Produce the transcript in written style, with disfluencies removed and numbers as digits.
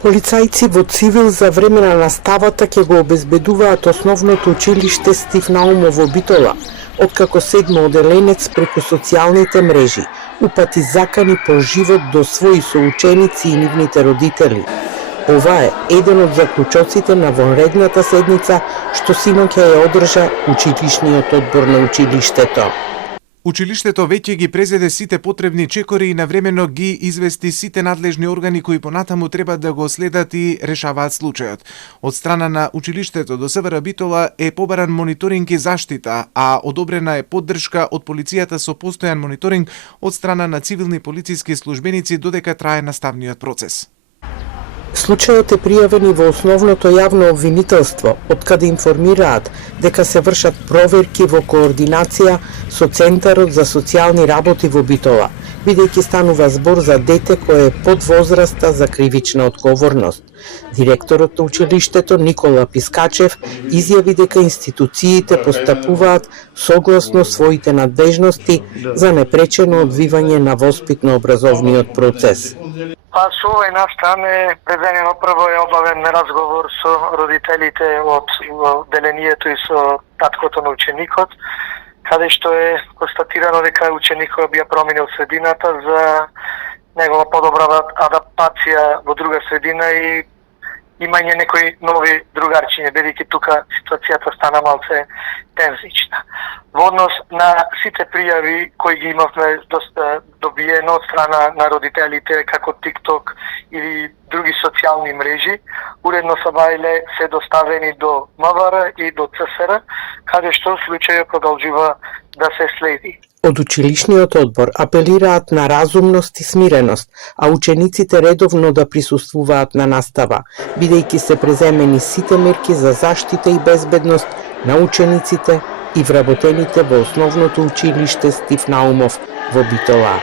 Полицајци во цивил за време на наставата ќе го обезбедуваат основното училиште Стив Наумов во Битола, откако седмо оделенец преку социјалните мрежи упати закани по живот до своји соученици и нивните родители. Ова е еден од заклучоците на вонредната седница што синоќа ја одржа училишниот одбор на училиштето. Училиштето веќе ги презеде сите потребни чекори и навремено ги извести сите надлежни органи кои понатаму треба да го следат и решаваат случајот. Од страна на училиштето до СВР Битола е побаран мониторинг и заштита, а одобрена е поддршка од полицијата со постојан мониторинг од страна на цивилни полициски службеници додека трае наставниот процес. Случајот е пријавен и во основното јавно обвинителство, откаде информираат дека се вршат проверки во координација со Центарот за социјални работи во Битола, бидејќи станува збор за дете кое е под возраста за кривична одговорност. Директорот на училиштето Никола Пискачев изјави дека институциите постапуваат согласно своите надежности за непречено одвивање на воспитно-образовниот процес. Со овој наш страна предвидено прво е обавен разговор со родителите од делението и со таткото на ученикот, каде што е констатирано дека ученикот бија променил средината за негова подобра адаптација во друга средина и имање некои нови другарчиња, бидејќи тука ситуацијата стана малце тензична. Во однос на сите пријави кои ги имавме добиено од страна на родителите како TikTok или други социјални мрежи, уредно са бајле се доставени до МВР и до ЦСР, каде што случајот продолжува да се следи. Од училишниот одбор апелираат на разумност и смиреност, а учениците редовно да присуствуваат на настава, бидејќи се преземени сите мерки за заштита и безбедност на учениците и вработените во основното училиште Стив Наумов во Битола.